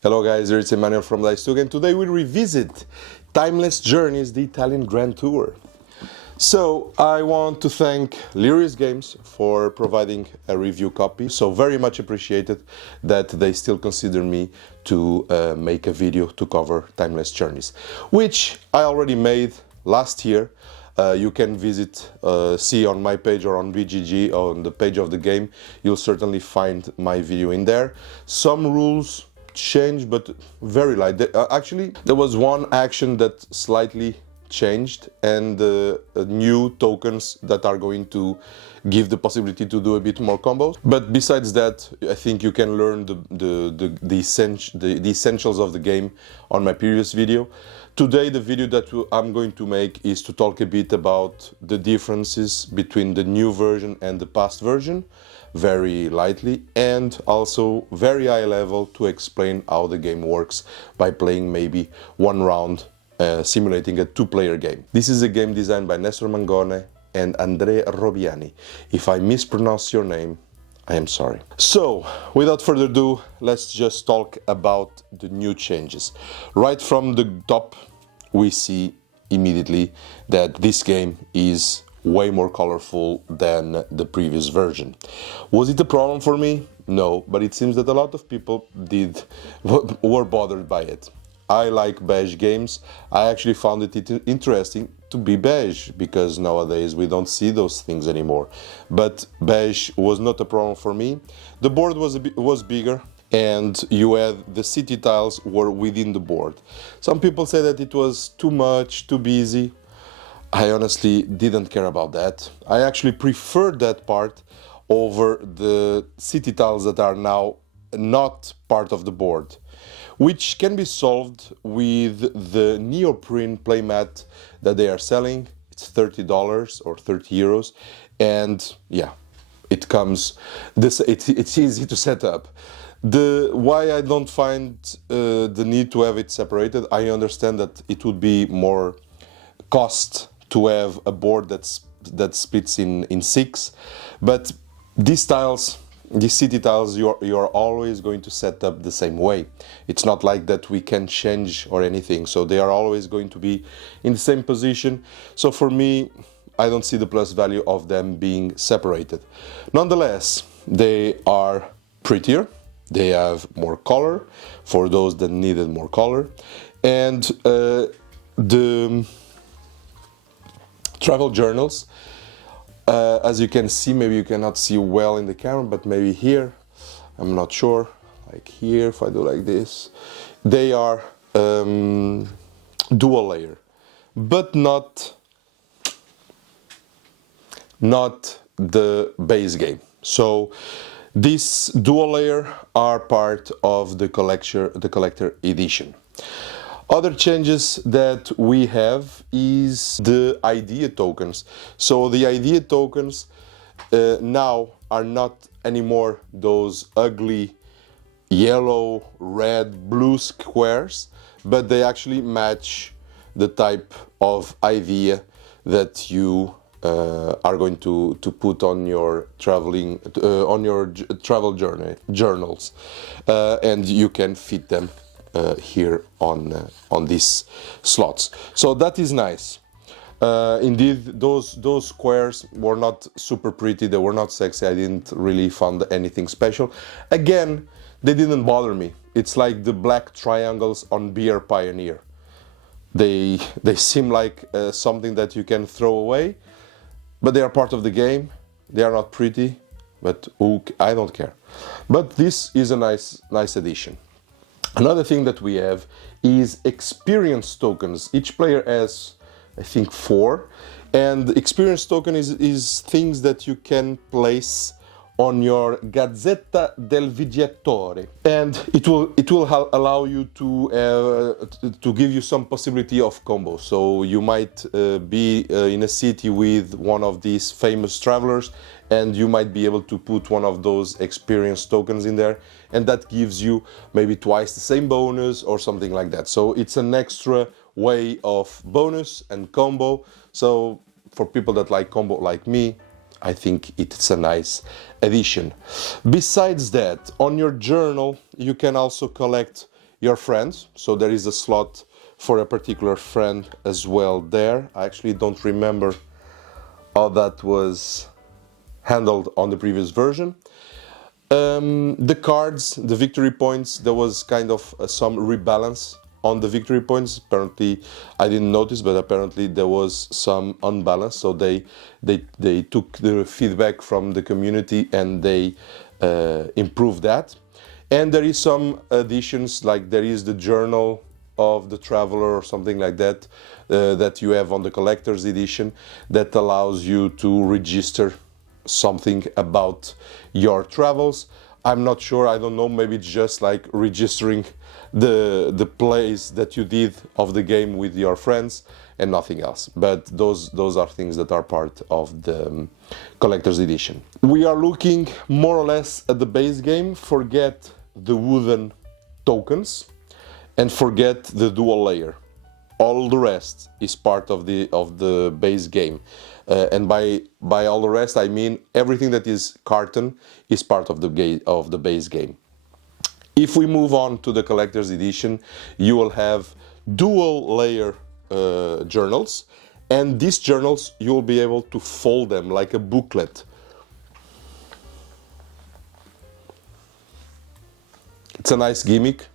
Hello guys, it's Emmanuel from DiceTuga, and today we revisit Timeless Journeys, the Italian Grand Tour. So I want to thank Lyris Games for providing a review copy. So very much appreciated that they still consider me to make a video to cover Timeless Journeys, which I already made last year. You can visit, see on my page or on BGG, on the page of the game. You'll certainly find my video in there. Some rules changed, but very light. Actually, there was one action that slightly changed, and new tokens that are going to give the possibility to do a bit more combos. But besides that, I think you can learn the essentials of the game on my previous video. Today, the video that I'm going to make is to talk a bit about the differences between the new version and the past version, very lightly, and also very high level to explain how the game works by playing maybe one round, simulating a two-player game. This is a game designed by Nestor Mangone and Andrea Robiani. If I mispronounce your name, I am sorry. So, without further ado, let's just talk about the new changes. Right from the top, we see immediately that this game is way more colorful than the previous version. Was it a problem for me? No, but it seems that a lot of people were bothered by it. I like beige games. I actually found it interesting to be beige, because nowadays we don't see those things anymore. But beige was not a problem for me. The board was bigger, and you had the city tiles were within the board. Some people say that it was too much, too busy. I honestly didn't care about that. I actually preferred that part over the city tiles that are now not part of the board, which can be solved with the neoprene playmat that they are selling. It's $30 or 30 euros, and yeah, it comes. It's easy to set up. Why I don't find the need to have it separated, I understand that it would be more cost to have a board that splits in six, but these city tiles, you're always going to set up the same way. It's not like that we can change or anything, so they are always going to be in the same position. So for me, I don't see the plus value of them being separated. Nonetheless, they are prettier. They have more color for those that needed more color, and the travel journals, as you can see, maybe you cannot see well in the camera, but maybe here, I'm not sure, like here, if I do like this, they are dual layer, but not the base game. So this dual layer are part of the collector edition. Other changes that we have is the idea tokens. So the idea tokens now are not anymore those ugly yellow, red, blue squares, but they actually match the type of idea that you are going to put on your travel journals, and you can fit them here on these slots. So that is nice. Indeed, those squares were not super pretty. They were not sexy. I didn't really find anything special. Again, they didn't bother me. It's like the black triangles on Beer Pioneer. They seem like something that you can throw away, but they are part of the game. They are not pretty, but I don't care. But this is a nice addition. Another thing that we have is experience tokens. Each player has, I think, 4, and experience token is things that you can place on your Gazzetta del Viaggiatore, and it will allow you to give you some possibility of combos. So you might be in a city with one of these famous travelers, and you might be able to put one of those experience tokens in there, and that gives you maybe twice the same bonus or something like that. So it's an extra way of bonus and combo. So for people that like combo like me, I think it's a nice addition. Besides that, on your journal, you can also collect your friends. So there is a slot for a particular friend as well there. I actually don't remember how that was handled on the previous version. The cards, the victory points, there was kind of some rebalance on the victory points. Apparently, I didn't notice, but apparently there was some unbalance. So they took the feedback from the community and they improved that. And there is some additions, like there is the journal of the traveler or something like that, that you have on the collector's edition, that allows you to register something about your travels. I'm not sure, I don't know, maybe it's just like registering the plays that you did of the game with your friends and nothing else. But those are things that are part of the collector's edition. We are looking more or less at the base game. Forget the wooden tokens and forget the dual layer. All the rest is part of the base game, and by all the rest I mean everything that is carton is part of the base game. If we move on to the collector's edition, you will have dual layer journals, and these journals you will be able to fold them like a booklet. It's a nice gimmick,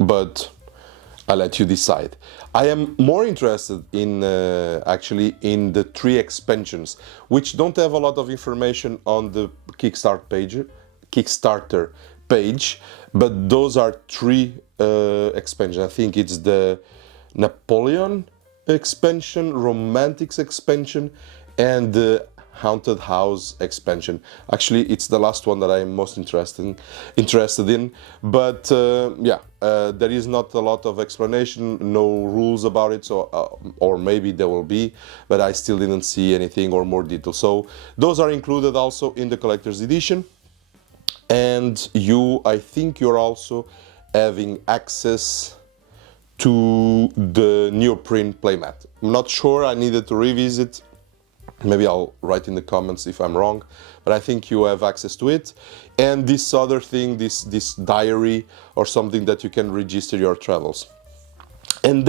but I'll let you decide. I am more interested in actually in the 3 expansions, which don't have a lot of information on the Kickstarter page, but those are 3 expansions. I think it's the Napoleon expansion, Romantics expansion, and the Haunted House expansion. Actually, it's the last one that I'm most interested in. But yeah, there is not a lot of explanation, no rules about it. So, or maybe there will be, but I still didn't see anything or more detail. So those are included also in the collector's edition. And I think you're also having access to the neoprene playmat. I'm not sure. I needed to revisit. Maybe I'll write in the comments if I'm wrong, but I think you have access to it. And this other thing, this diary or something that you can register your travels. And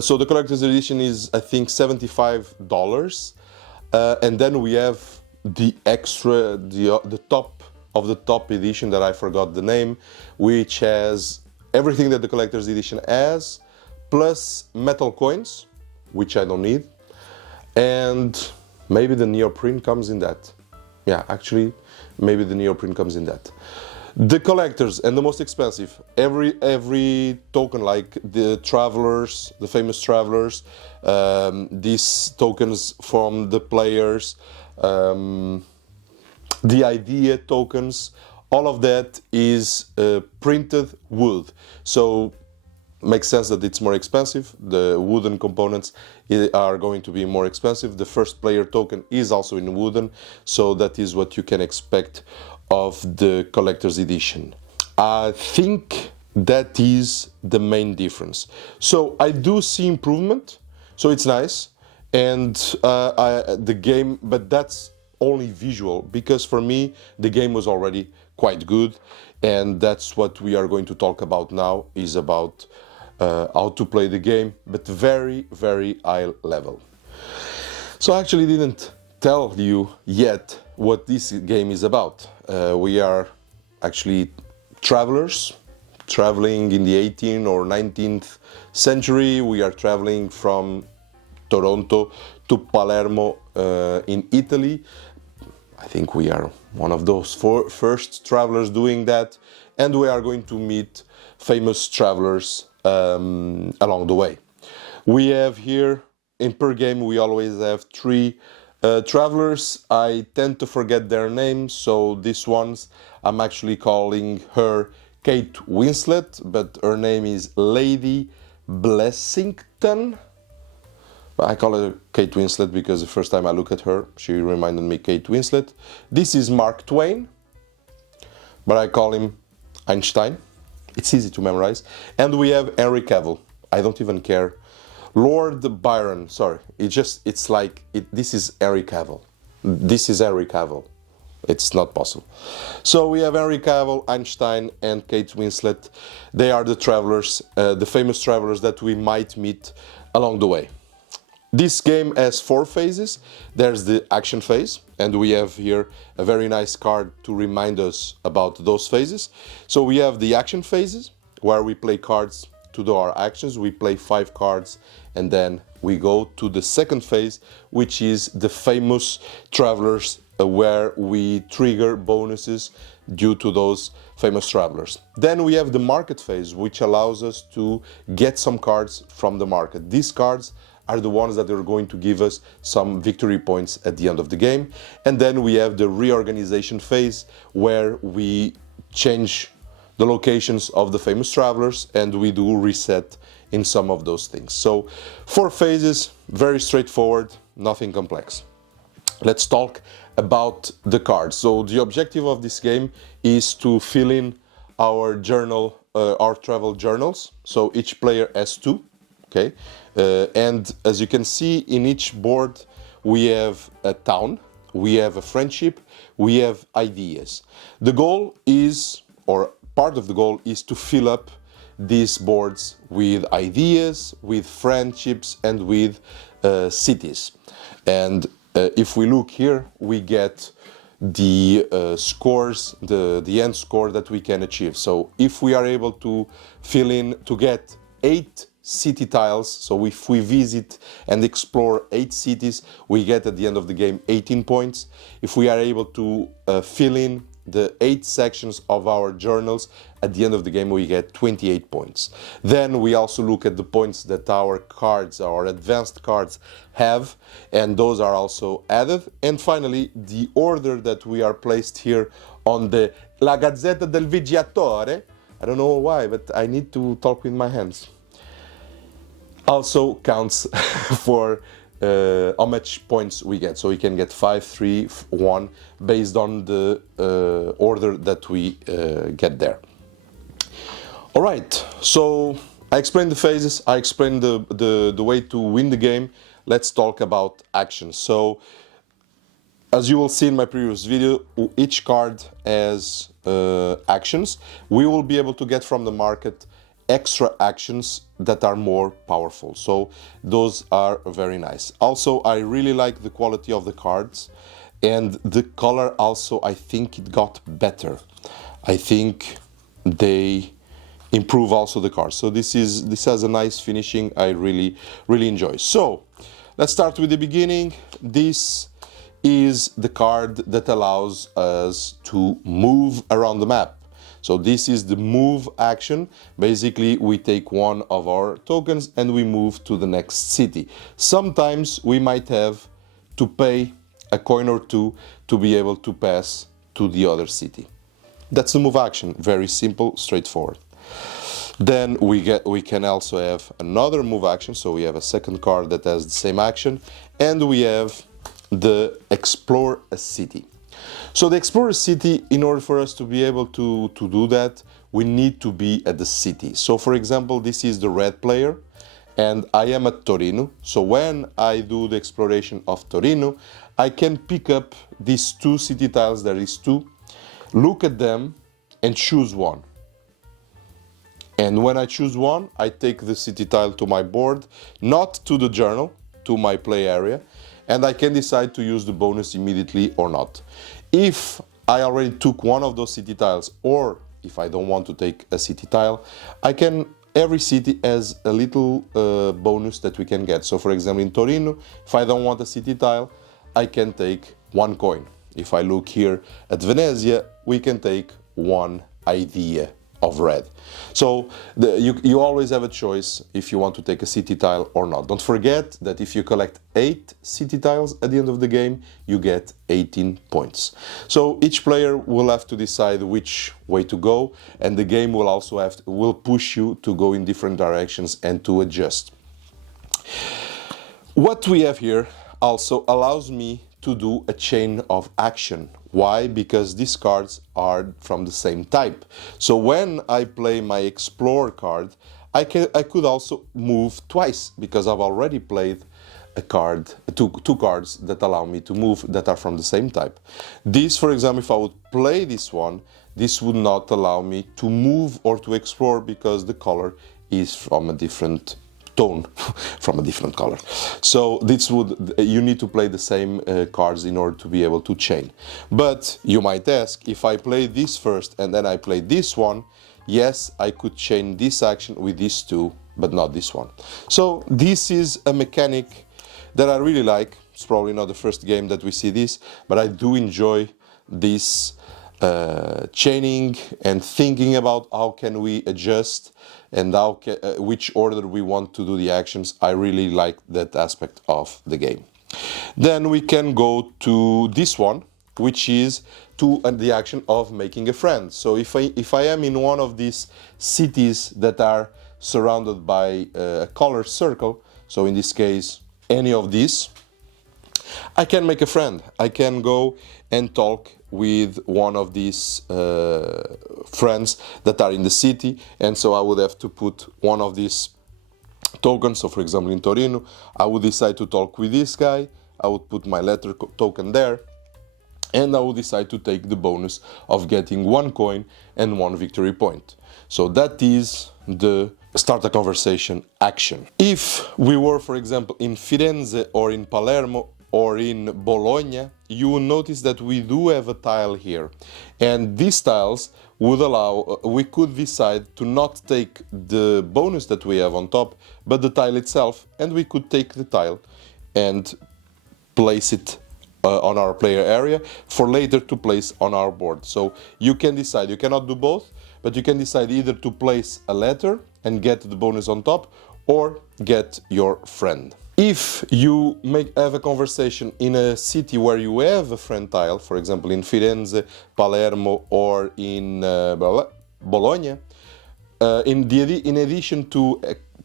so the collector's edition is, I think, $75. And then we have the extra, the top of the top edition that I forgot the name, which has everything that the collector's edition has, plus metal coins, which I don't need. And maybe the neoprene comes in that. Yeah, actually, maybe the neoprene comes in that. The collectors and the most expensive, every token, like the travelers, the famous travelers, these tokens from the players, the idea tokens, all of that is printed wood. So makes sense that it's more expensive. The wooden components are going to be more expensive. The first player token is also in wooden, so that is what you can expect of the collector's edition. I think that is the main difference. So I do see improvement, so it's nice. And the game, but that's only visual, because for me the game was already quite good, and that's what we are going to talk about now, is about how to play the game, but very, very high level. So I actually didn't tell you yet what this game is about. We are actually travelers, traveling in the 18th or 19th century. We are traveling from Toronto to Palermo in Italy. I think we are one of those first travelers doing that, and we are going to meet famous travelers along the way. We have here, in per game, we always have 3 travelers. I tend to forget their names, so this one's, I'm actually calling her Kate Winslet, but her name is Lady Blessington. I call her Kate Winslet because the first time I look at her, she reminded me Kate Winslet. This is Mark Twain, but I call him Einstein. It's easy to memorize. And we have Henry Cavill. I don't even care. Lord Byron, sorry. This is Henry Cavill. This is Henry Cavill. It's not possible. So we have Henry Cavill, Einstein, and Kate Winslet. They are the travelers, the famous travelers that we might meet along the way. This game has 4 phases. There's the action phase, and we have here a very nice card to remind us about those phases. So we have the action phases, where we play cards to do our actions. We play 5 cards, and then we go to the second phase, which is the famous travelers, where we trigger bonuses due to those famous travelers. Then we have the market phase, which allows us to get some cards from the market. These cards are the ones that are going to give us some victory points at the end of the game. And then we have the reorganization phase, where we change the locations of the famous travelers and we do reset in some of those things. So 4 phases, very straightforward, nothing complex. Let's talk about the cards. So the objective of this game is to fill in our journal, our travel journals. So each player has 2, okay? And as you can see, in each board we have a town, we have a friendship, we have ideas. The goal is, or part of the goal is, to fill up these boards with ideas, with friendships, and with cities. And if we look here, we get the scores, the end score that we can achieve. So if we are able to fill in, to get 8 city tiles, so if we visit and explore 8 cities, we get at the end of the game 18 points. If we are able to fill in the 8 sections of our journals, at the end of the game we get 28 points. Then we also look at the points that our cards, our advanced cards, have, and those are also added. And finally, the order that we are placed here on the La Gazzetta del Viaggiatore, I don't know why, but I need to talk with my hands, also counts for how much points we get. So we can get 5, 3, 1 based on the order that we get there. All right, so I explained the phases, I explained the way to win the game. Let's talk about actions. So as you will see in my previous video, each card has actions. We will be able to get from the market extra actions that are more powerful. So those are very nice. Also, I really like the quality of the cards, and the color also, I think it got better. I think they improve also the cards. So this has a nice finishing. I really enjoy. So let's start with the beginning. This is the card that allows us to move around the map. So this is the move action. Basically, we take one of our tokens and we move to the next city. Sometimes we might have to pay a coin or 2 to be able to pass to the other city. That's the move action. Very simple, straightforward. Then we can also have another move action. So we have a second card that has the same action, and we have the explore a city. So the explore a city, in order for us to be able to do that, we need to be at the city. So for example, this is the red player and I am at Torino. So when I do the exploration of Torino, I can pick up these 2 city tiles, there is 2, look at them and choose one. And when I choose one, I take the city tile to my board, not to the journal, to my play area, and I can decide to use the bonus immediately or not. If I already took one of those city tiles, or if I don't want to take a city tile, every city has a little bonus that we can get. So for example, in Torino, if I don't want a city tile, I can take 1 coin. If I look here at Venezia, we can take 1 idea of red. So you always have a choice if you want to take a city tile or not. Don't forget that if you collect 8 city tiles at the end of the game, you get 18 points. So each player will have to decide which way to go, and the game will also will push you to go in different directions and to adjust. What we have here also allows me to do a chain of action. Why? Because these cards are from the same type. So when I play my Explore card, I could also move twice, because I've already played two cards that allow me to move that are from the same type. This, for example, if I would play this one, this would not allow me to move or to explore because the color is from a different tone, from a different color. So this would, you need to play the same cards in order to be able to chain. But you might ask, if I play this first and then I play this one, yes, I could chain this action with these two, but not this one. So this is a mechanic that I really like. It's probably not the first game that we see this, but I do enjoy this chaining and thinking about how can we adjust and which order we want to do the actions. I really like that aspect of the game. Then we can go to this one, which is to the action of making a friend. So if I am in one of these cities that are surrounded by a colored circle, so in this case any of these, I can make a friend. I can go and talk with one of these friends that are in the city, and so I would have to put one of these tokens. So for example in Torino, I would decide to talk with this guy, I would put my letter token there, and I would decide to take the bonus of getting 1 coin and 1 victory point. So that is the start a conversation action. If we were, for example, in Firenze or in Palermo or in Bologna, you will notice that we do have a tile here. And these tiles would allow, we could decide to not take the bonus that we have on top, but the tile itself, and we could take the tile and place it on our player area for later to place on our board. So you can decide, you cannot do both, but you can decide either to place a letter and get the bonus on top, or get your friend. If you have a conversation in a city where you have a friend tile, for example in Firenze, Palermo, or in Bologna, in addition to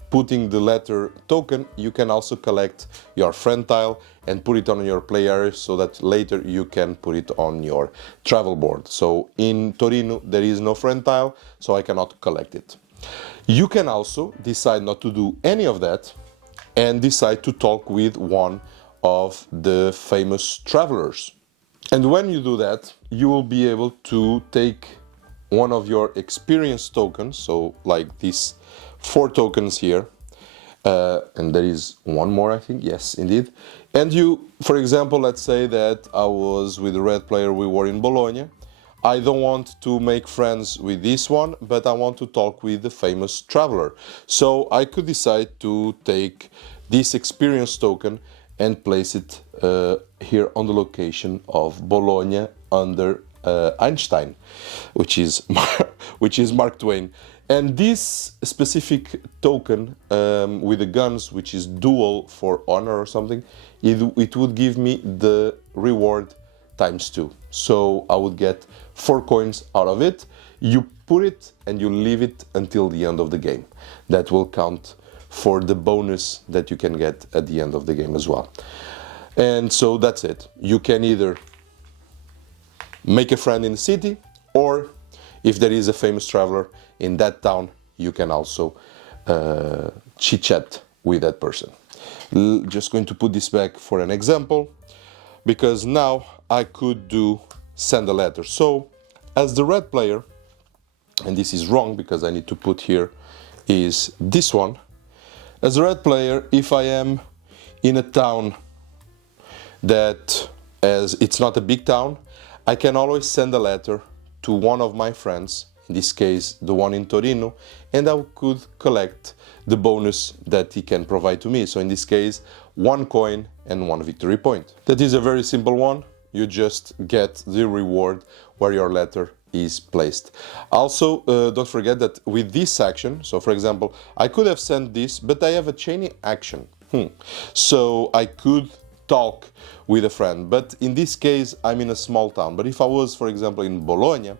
putting the letter token, you can also collect your friend tile and put it on your play area so that later you can put it on your travel board. So in Torino there is no friend tile, so I cannot collect it. You can also decide not to do any of that and decide to talk with one of the famous travelers. And when you do that, you will be able to take one of your experience tokens, so like these 4 tokens here, and there is one more, I think, yes, indeed. And you, for example, let's say that I was with a red player, we were in Bologna. I don't want to make friends with this one, but I want to talk with the famous traveler. So I could decide to take this experience token and place it here on the location of Bologna under Einstein, which is Mark Twain. And this specific token with the guns, which is dual for honor or something, it would give me the reward ×2. So I would get 4 coins out of it. You put it and you leave it until the end of the game. That will count for the bonus that you can get at the end of the game as well. And so that's it. You can either make a friend in the city, or if there is a famous traveler in that town, you can also chit-chat with that person. Just going to put this back for an example, because now I could do send a letter. So as the red player, and this is wrong because I need to put here is this one. As a red player, if I am in a town that, as it's not a big town, I can always send a letter to one of my friends, in this case the one in Torino, and I could collect the bonus that he can provide to me. So in this case, 1 coin and 1 victory point. That is a very simple one. You just get the reward where your letter is placed. Also, don't forget that with this action, so for example, I could have sent this, but I have a chaining action. So I could talk with a friend, but in this case, I'm in a small town. But if I was, for example, in Bologna,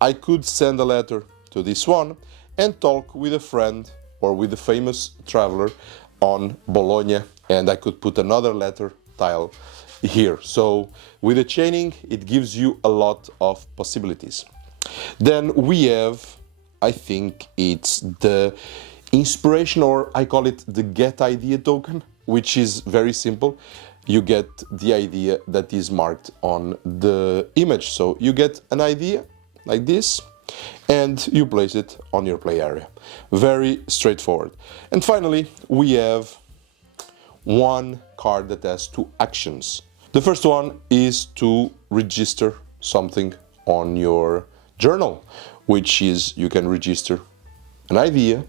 I could send a letter to this one and talk with a friend or with a famous traveler on Bologna, and I could put another letter tile here. So with the chaining, it gives you a lot of possibilities. Then we have, I think it's the inspiration, or I call it the get idea token. which is very simple. You get the idea that is marked on the image. So you get an idea like this, and you place it on your play area. Very straightforward. And finally, we have one card that has two actions. The first one is to register something on your journal, which is you can register an idea,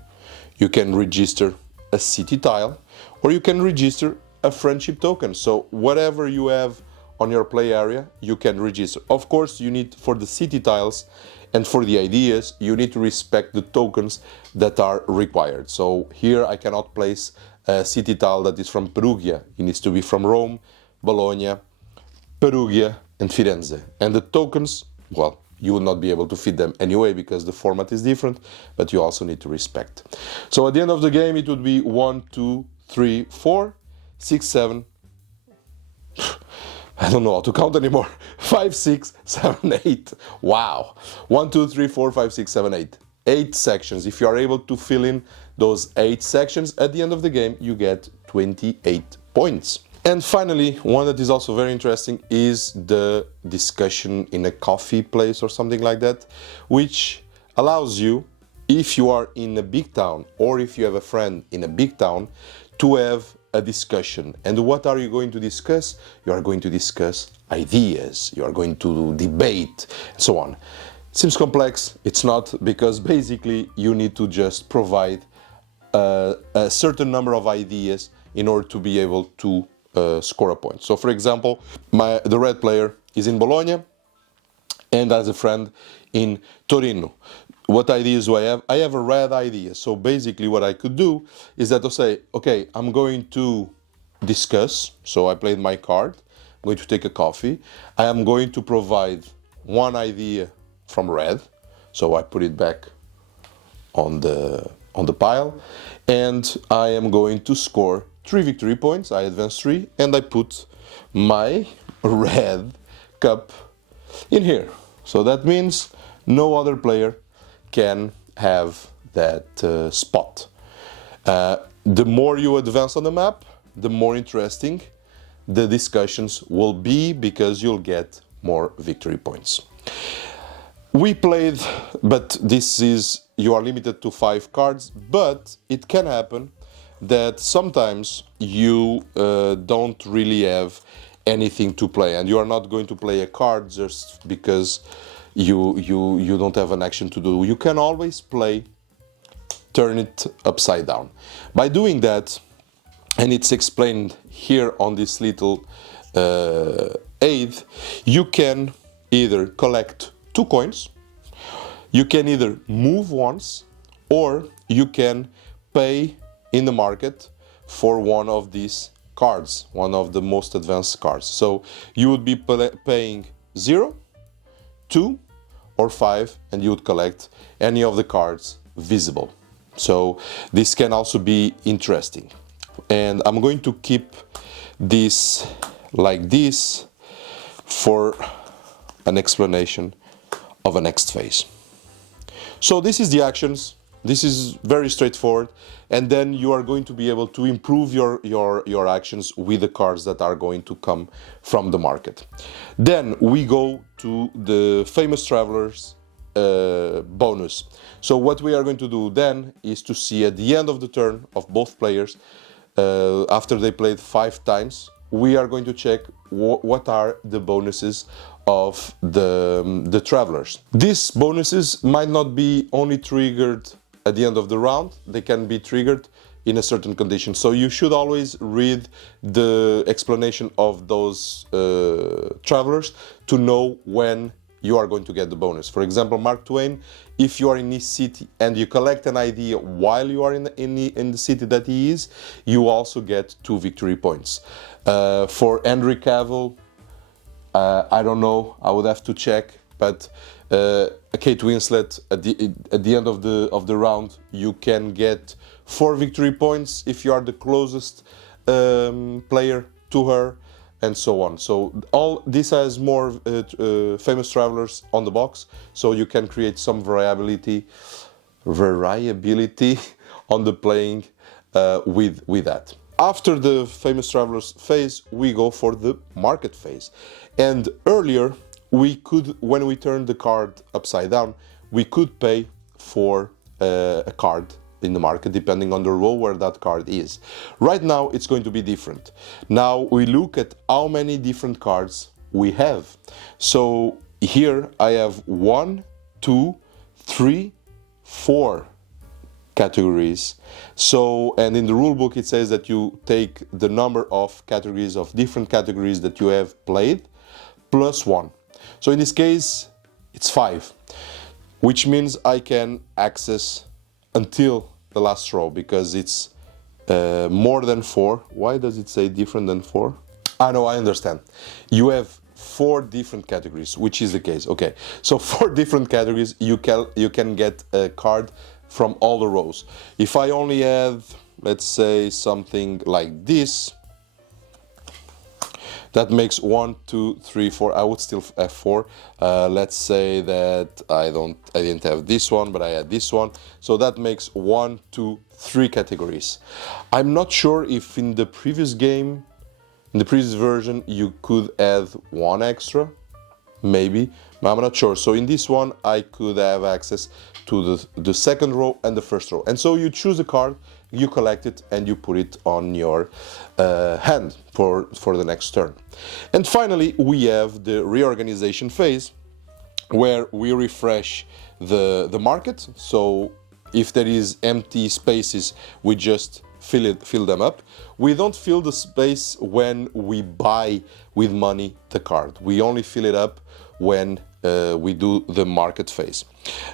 you can register a city tile, or you can register a friendship token. So whatever you have on your play area, you can register. Of course, you need, for the city tiles and for the ideas, you need to respect the tokens that are required. So here I cannot place a city tile that is from Perugia. It needs to be from Rome, Bologna, Perugia, and Firenze. And the tokens, well, you will not be able to fit them anyway because the format is different, but you also need to respect. So at the end of the game, it would be 1, 2, 3, 4, 6, 7. I don't know how to count anymore. 5, 6, 7, 8. Wow. 1, 2, 3, 4, 5, 6, 7, 8. 8 sections. If you are able to fill in those 8 sections at the end of the game, you get 28 points. And finally, one that is also very interesting is the discussion in a coffee place or something like that, which allows you, if you are in a big town or if you have a friend in a big town, to have a discussion. And what are you going to discuss? You are going to discuss ideas, you are going to debate, and so on. Seems complex. It's not, because basically you need to just provide a certain number of ideas in order to be able to score a point. So for example, the red player is in Bologna and has a friend in Torino. What ideas do I have? I have a red idea. So basically what I could do is that to say, okay, I'm going to discuss. So I played my card. I'm going to take a coffee. I am going to provide one idea from red. So I put it back on the pile. And I am going to score 3 victory points. I advance 3 and I put my red cup in here. So that means no other player can have that spot. The more you advance on the map, the more interesting the discussions will be, because you'll get more victory points. We played, but this is, you are limited to 5 cards, but it can happen that sometimes you don't really have anything to play, and you are not going to play a card just because you don't have an action to do. You can always play turn it upside down. By doing that, and it's explained here on this little aid, you can either collect 2 coins, you can either move once, or you can pay in the market for one of these cards, one of the most advanced cards. So you would be paying 0, 2, or 5, and you would collect any of the cards visible. So this can also be interesting. And I'm going to keep this like this for an explanation of a next phase. So this is the actions. This is very straightforward, and then you are going to be able to improve your actions with the cards that are going to come from the market. Then we go to the famous travelers bonus. So what we are going to do then is to see at the end of the turn of both players, after they played 5 times, we are going to check what are the bonuses of the travelers. These bonuses might not be only triggered at the end of the round, they can be triggered in a certain condition. So you should always read the explanation of those travelers to know when you are going to get the bonus. For example, Mark Twain, if you are in his city and you collect an idea while you are in the city that he is, you also get 2 victory points. For Henry Cavill, I don't know, I would have to check, but Kate Winslet, at the end of the round, you can get 4 victory points if you are the closest player to her, and so on. So all this has more famous travelers on the box, so you can create some variability on the playing with that. after the famous travelers phase, we go for the market phase. And earlier, we could, when we turned the card upside down, we could pay for a card in the market depending on the row where that card is. Right now, it's going to be different. Now we look at how many different cards we have. So here I have 1, 2, 3, 4 categories. So, and in the rule book it says that you take the number of categories, of different categories that you have played, plus 1. So in this case, it's 5, which means I can access until the last row, because it's more than 4. Why does it say different than 4? Ah, no, I understand. You have 4 different categories, which is the case. Okay, so 4 different categories, you can get a card from all the rows. If I only have, let's say, something like this, that makes 1, 2, 3, 4. I would still have 4. Let's say that I didn't have this one, but I had this one. So that makes 1, 2, 3 categories. I'm not sure if in the previous game, in the previous version, you could add 1 extra, maybe, but I'm not sure. So in this one, I could have access to the second row and the first row. And so you choose a card, you collect it, and you put it on your hand for the next turn. And finally, we have the reorganization phase, where we refresh the market. So if there is empty spaces, we just fill them up. We don't fill the space when we buy with money the card. We only fill it up when we do the market phase.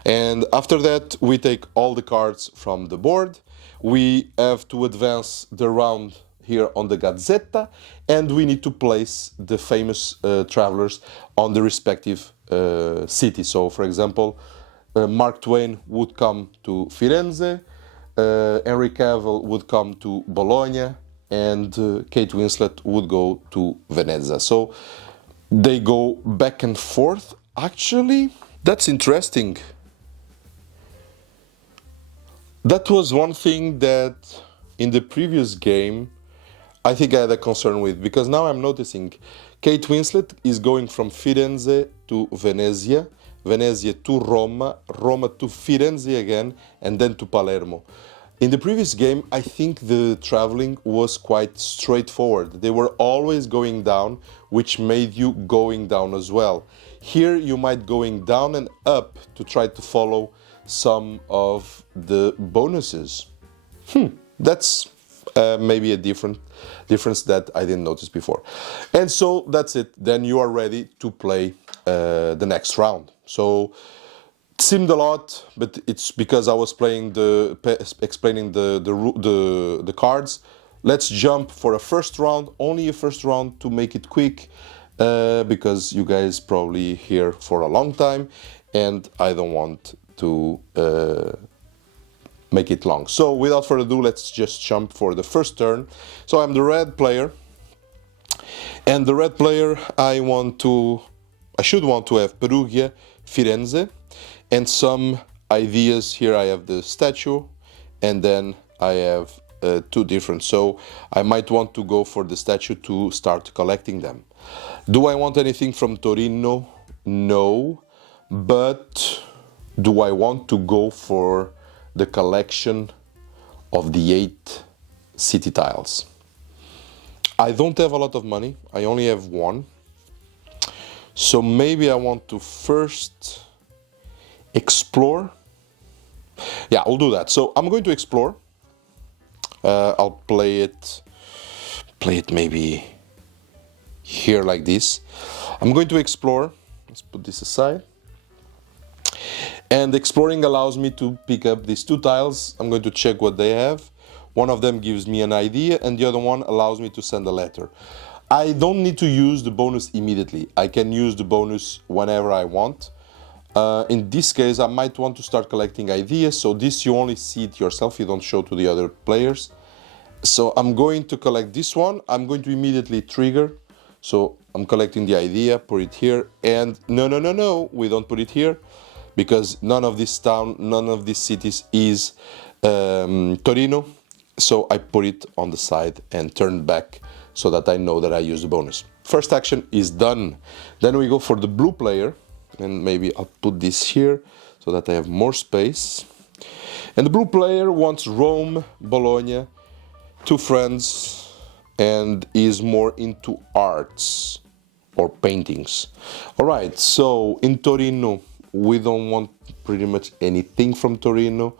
And after that, we take all the cards from the board. We have to advance the round here on the Gazzetta, and we need to place the famous travelers on the respective city. So, for example, Mark Twain would come to Firenze, Henry Cavill would come to Bologna, and Kate Winslet would go to Venezia. So they go back and forth. Actually, that's interesting. That was one thing that in the previous game I think I had a concern with, because now I'm noticing Kate Winslet is going from Firenze to Venezia, Venezia to Roma, Roma to Firenze again, and then to Palermo. In the previous game, I think the traveling was quite straightforward. They were always going down, which made you going down as well. Here you might going down and up to try to follow some of the bonuses. That's maybe a difference that I didn't notice before. And so that's it. Then you are ready to play the next round. So it seemed a lot, but it's because I was playing explaining the cards. Let's jump for a first round, only a first round to make it quick, because you guys probably here for a long time, and I don't want to make it long. So without further ado, let's just jump for the first turn. So I'm the red player, and the red player I should want to have Perugia, Firenze, and some ideas. Here I have the statue, and then I have 2 different. So I might want to go for the statue to start collecting them. Do I want anything from Torino? No. But do I want to go for the collection of the 8 city tiles? I don't have a lot of money. I only have 1. So maybe I want to first explore. Yeah, I'll do that. So I'm going to explore. I'll play it maybe here like this. I'm going to explore. Let's put this aside. And exploring allows me to pick up these 2 tiles. I'm going to check what they have. One of them gives me an idea, and the other one allows me to send a letter. I don't need to use the bonus immediately. I can use the bonus whenever I want. In this case, I might want to start collecting ideas. So this, you only see it yourself. You don't show to the other players. So I'm going to collect this one. I'm going to immediately trigger. So I'm collecting the idea, put it here. And no, we don't put it here, because none of this town, none of these cities is Torino. So I put it on the side and turn back so that I know that I use the bonus. First action is done. Then we go for the blue player, and maybe I'll put this here so that I have more space. And the blue player wants Rome, Bologna, 2 friends, and is more into arts or paintings. All right, so in Torino, we don't want pretty much anything from Torino.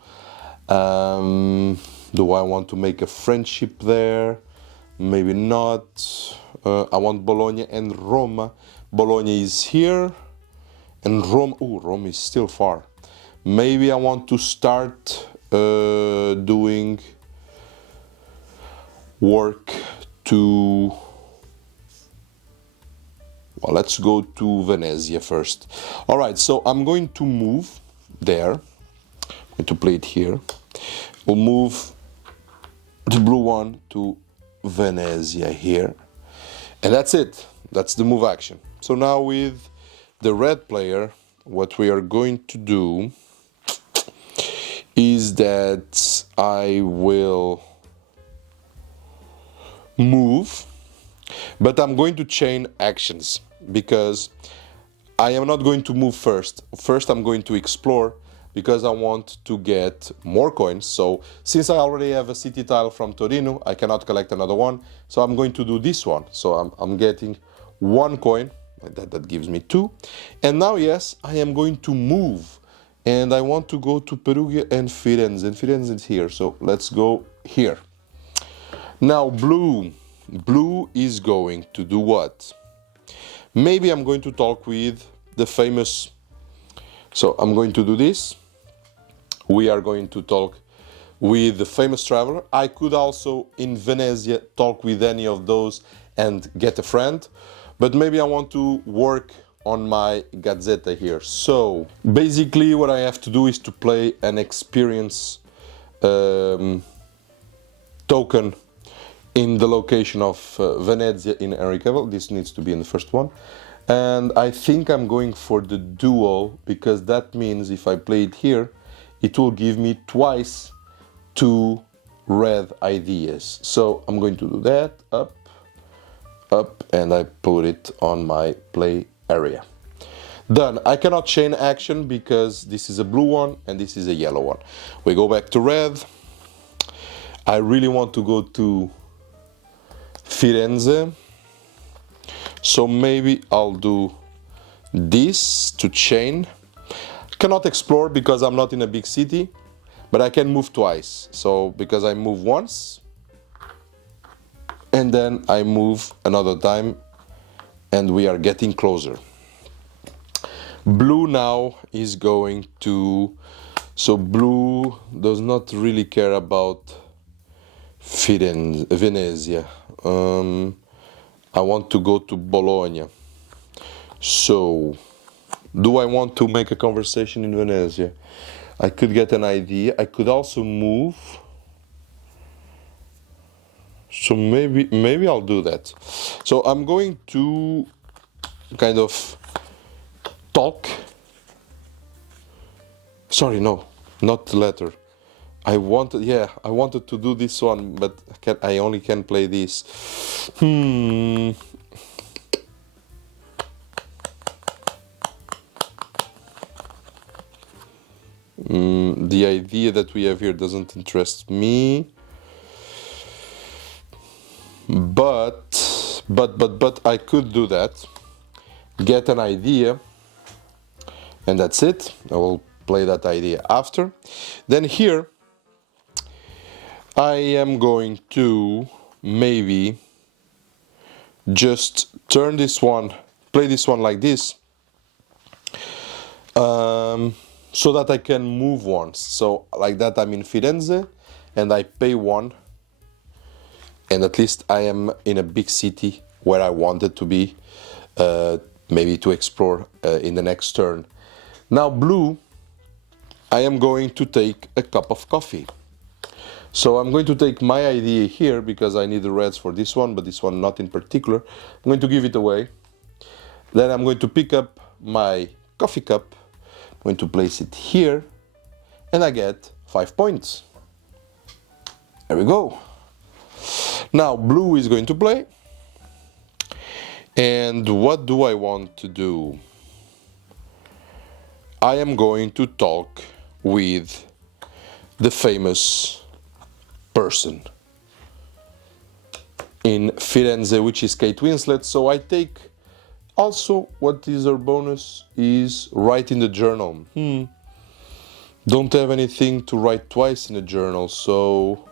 Do I want to make a friendship there? Maybe not. I want Bologna and Roma. Bologna is here, and Rome. Oh, Rome is still far. Maybe I want to start doing work to. Well, let's go to Venezia first. All right, so I'm going to move there. I'm going to play it here. We'll move the blue one to Venezia here. And that's it. That's the move action. So now with the red player, what we are going to do is that I will move, but I'm going to chain actions because I am not going to move first. First, I'm going to explore because I want to get more coins. So since I already have a city tile from Torino, I cannot collect another one. So I'm going to do this one. So I'm getting 1 coin. That gives me 2. And now, yes, I am going to move. And I want to go to Perugia and Firenze. And Firenze is here. So let's go here. Now, blue. Blue is going to do what? Maybe I'm going to talk with the famous. So I'm going to do this. We are going to talk with the famous traveler. I could also, in Venezia, talk with any of those and get a friend. But maybe I want to work on my Gazzetta here. So basically what I have to do is to play an experience token in the location of Venezia in Henry Cavill. This needs to be in the first one. And I think I'm going for the duo because that means if I play it here, it will give me twice 2 red ideas. So I'm going to do that, up, and I put it on my play area. Done. I cannot chain action because this is a blue one and this is a yellow one. We go back to red. I really want to go to Firenze. So maybe I'll do this to chain. Cannot explore because I'm not in a big city, but I can move twice. So because I move once and then I move another time and we are getting closer. Blue now is going to, so blue does not really care about Firenze, Venezia. I want to go to Bologna. So, do I want to make a conversation in Venezia? I could get an idea. I could also move. So maybe I'll do that. So I'm going to kind of talk. Sorry, no, not the letter. I wanted to do this one, but I only can play this. The idea that we have here doesn't interest me. But I could do that. Get an idea, and that's it. I will play that idea after. Then here, I am going to maybe just turn this one, play this one like this, so that I can move once. So like that I'm in Firenze and I pay 1, and at least I am in a big city where I wanted to be, maybe to explore in the next turn. Now blue, I am going to take a cup of coffee. So I'm going to take my idea here because I need the reds for this one, but this one not in particular. I'm going to give it away. Then I'm going to pick up my coffee cup. I'm going to place it here and I get 5 points. There we go. Now blue is going to play. And what do I want to do? I am going to talk with the famous person in Firenze, which is Kate Winslet. So I take also what is her bonus is write in the journal. Don't have anything to write twice in a journal, so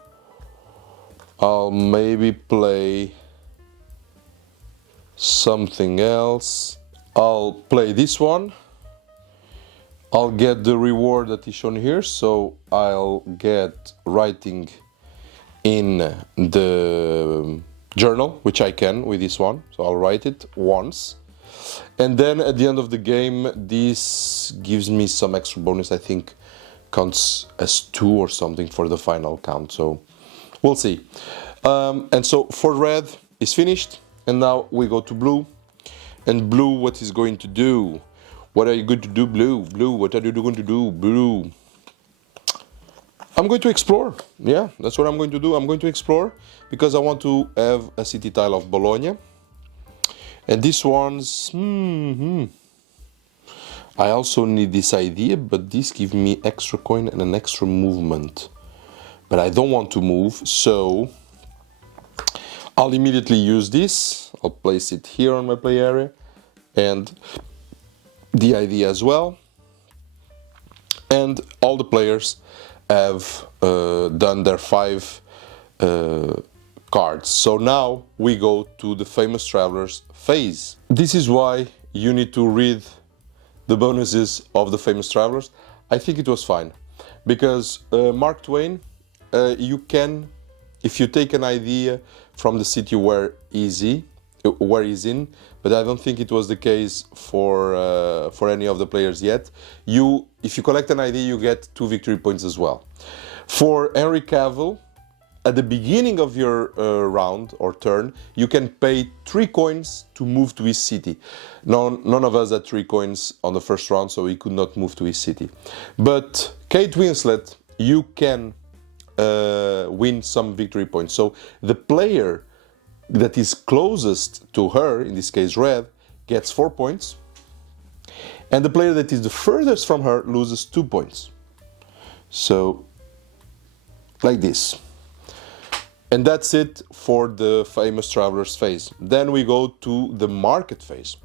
I'll maybe play something else. I'll play this one. I'll get the reward that is shown here, so I'll get writing in the journal, which I can with this one. So I'll write it once. And then at the end of the game, this gives me some extra bonus, I think counts as 2 or something for the final count, so we'll see. And so for red is finished, and now we go to blue. And blue, what is going to do? What are you going to do, blue? Blue, what are you going to do, blue? I'm going to explore. Yeah, that's what I'm going to do. I'm going to explore because I want to have a city tile of Bologna. And this one's... I also need this idea, but this gives me extra coin and an extra movement. But I don't want to move, so I'll immediately use this. I'll place it here on my play area. And the idea as well. And all the players have done their 5 cards. So now we go to the famous travelers phase. This is why you need to read the bonuses of the famous travelers. I think it was fine because Mark Twain, you can, if you take an idea from the city where he's in, but I don't think it was the case for any of the players yet. If you collect an idea, you get 2 victory points as well. For Henry Cavill, at the beginning of your round or turn, you can pay 3 coins to move to his city. None of us had 3 coins on the first round, so he could not move to his city. But Kate Winslet, you can win some victory points. So the player that is closest to her, in this case red, gets 4 points. And the player that is the furthest from her loses 2 points. So, like this. And that's it for the famous travelers phase. Then we go to the market phase.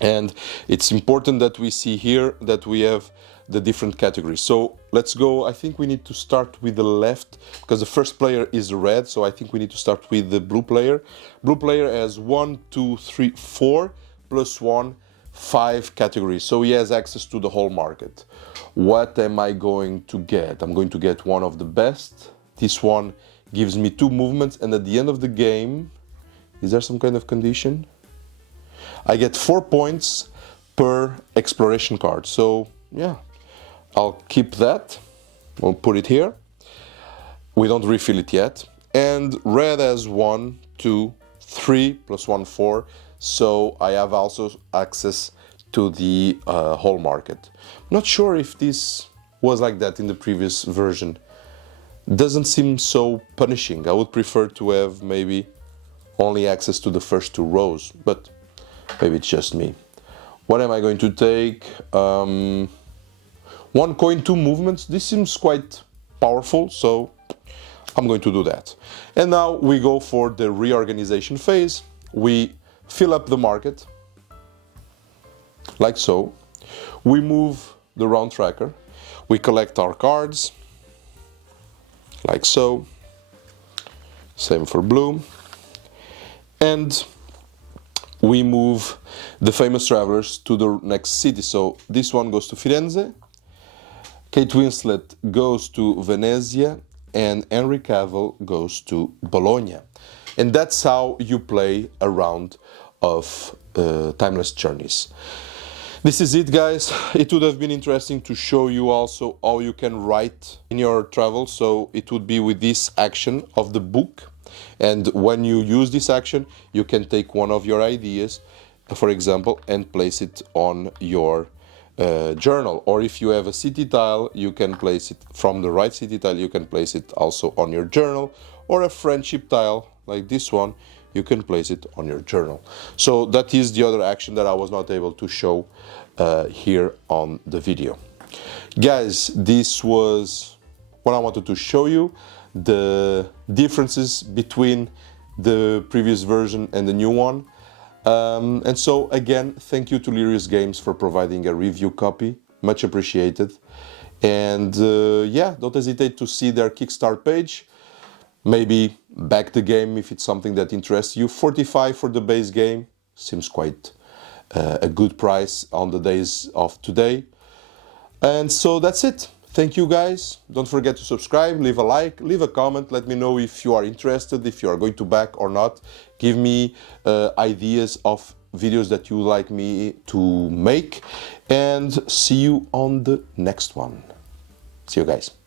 And it's important that we see here that we have the different categories. So let's go, I think we need to start with the left because the first player is red. So I think we need to start with the blue player. Blue player has 1, 2, 3, 4 plus 1, 5 categories. So he has access to the whole market. What am I going to get? I'm going to get one of the best. This one gives me 2 movements, and at the end of the game, is there some kind of condition? I get 4 points per exploration card. So yeah, I'll keep that. We'll put it here. We don't refill it yet. And red has 1, 2, 3 plus 1, 4. So I have also access to the whole market. Not sure if this was like that in the previous version. Doesn't seem so punishing. I would prefer to have maybe only access to the first 2 rows, but maybe it's just me. What am I going to take? 1 coin, 2 movements. This seems quite powerful, so I'm going to do that. And now we go for the reorganization phase. We fill up the market, like so. We move the round tracker. We collect our cards, like so. Same for blue. And we move the famous travelers to the next city. So this one goes to Firenze, Kate Winslet goes to Venezia, and Henry Cavill goes to Bologna. And that's how you play a round of Timeless Journeys. This is it, guys. It would have been interesting to show you also how you can write in your travel. So it would be with this action of the book. And when you use this action, you can take one of your ideas, for example, and place it on your journal, or if you have a city tile, you can place it from the right city tile, you can place it also on your journal, or a friendship tile like this one, you can place it on your journal. So that is the other action that I was not able to show here on the video. Guys, this was what I wanted to show you, the differences between the previous version and the new one. And so again, thank you to Lyrius Games for providing a review copy, much appreciated. And yeah, don't hesitate to see their Kickstarter page. Maybe back the game if it's something that interests you. 45 for the base game seems quite a good price on the days of today. And so that's it. Thank you guys. Don't forget to subscribe, leave a like, leave a comment. Let me know if you are interested, if you are going to back or not. Give me ideas of videos that you like me to make. And see you on the next one. See you guys.